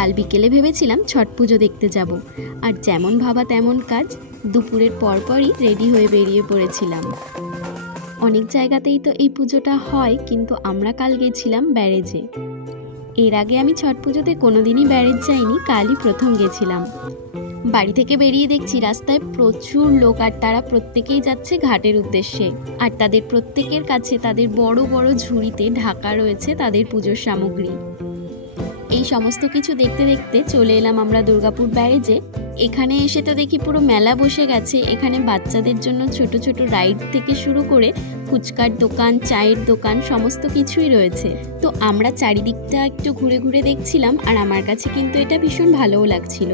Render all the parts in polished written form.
কাল বিকেলে ভেবেছিলাম ছট পুজো দেখতে যাব, আর যেমন ভাবা তেমন কাজ। দুপুরের পরপরই রেডি হয়ে বেরিয়ে পড়েছিলাম। অনেক জায়গাতেই তো এই পুজোটা হয়, কিন্তু আমরা কাল গেছিলাম ব্যারেজে। এর আগে আমি ছট পুজোতে কোনোদিনই ব্যারেজ যাইনি, কালই প্রথম গেছিলাম। বাড়ি থেকে বেরিয়ে দেখছি রাস্তায় প্রচুর লোক, আর তারা প্রত্যেকেই যাচ্ছে ঘাটের উদ্দেশ্যে। আর তাদের প্রত্যেকের কাছে তাদের বড় বড় ঝুড়িতে ঢাকা রয়েছে তাদের পুজোর সামগ্রী। এই সমস্ত কিছু দেখতে দেখতে চলে এলাম আমরা দুর্গাপুর ব্যারেজে। এখানে এসে তো দেখি পুরো মেলা বসে গেছে। এখানে বাচ্চাদের জন্য ছোট ছোট রাইড থেকে শুরু করে ফুচকার দোকান, চায়ের দোকান, সমস্ত কিছুই রয়েছে। তো আমরা চারিদিকটা একটু ঘুরে ঘুরে দেখছিলাম, আর আমার কাছে কিন্তু এটা ভীষণ ভালোও লাগছিল।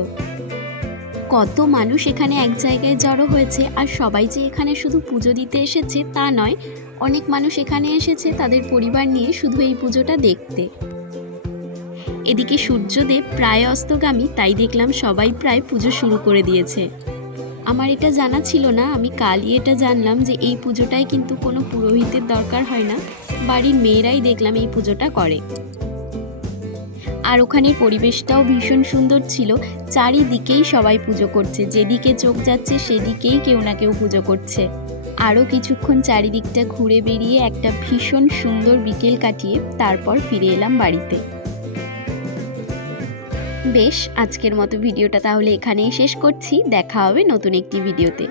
কত মানুষ এখানে এক জায়গায় জড়ো হয়েছে, আর সবাই যে এখানে শুধু পুজো দিতে এসেছে তা নয়, অনেক মানুষ এখানে এসেছে তাদের পরিবার নিয়ে শুধু এই পুজোটা দেখতে। এদিকে সূর্যদেব প্রায় অস্তগামী, তাই দেখলাম সবাই প্রায় পুজো শুরু করে দিয়েছে। আমার এটা জানা ছিল না, আমি কালই এটা জানলাম যে এই পুজোটায় কিন্তু কোনো পুরোহিতের দরকার হয় না, বাড়ির মেয়েরাই দেখলাম এই পুজোটা করে। আর ওখানের পরিবেশটাও ভীষণ সুন্দর ছিল। চারিদিকেই সবাই পুজো করছে, যেদিকে চোখ যাচ্ছে সেদিকেই কেউ না কেউ পুজো করছে। আরও কিছুক্ষণ চারিদিকটা ঘুরে বেরিয়ে একটা ভীষণ সুন্দর বিকেল কাটিয়ে তারপর ফিরে এলাম বাড়িতে। বেশ, আজকের মতো ভিডিওটা তাহলে এখানেই শেষ করছি। দেখা হবে নতুন একটি ভিডিওতে।